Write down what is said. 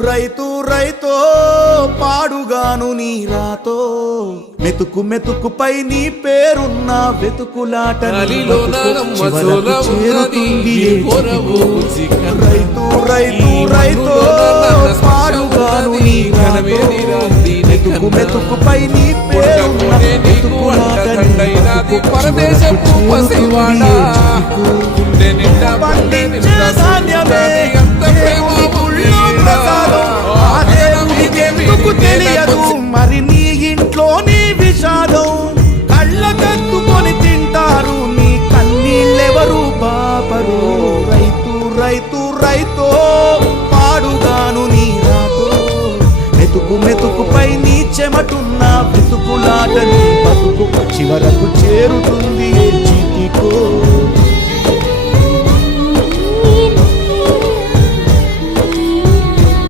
రైతు రైతో పాడుగాను నీ రాతో మెతుకు మెతుకుపై నీ పేరున్న వెతుకులాట చేరుతుంది రైతు రైతు రైతో పాడుగాను నీ రాతో మెతుకు మెతుకుపై నీ పేరున్న వెతుకులాట పండించే ధాన్యమే ఎందుకు తెలియదు మరి నీ ఇంట్లో నీ విషాదం కళ్ళ కత్తుకొని తింటారు నీ కన్నీళ్ళెవరు పాపరు రైతు రైతు రైతో పాడుగాను నీ రాతో మెతుకు మెతుకుపై నీ చెమటున్న వెతుకులాట నీ బతుకు చివరకు చేరుతూ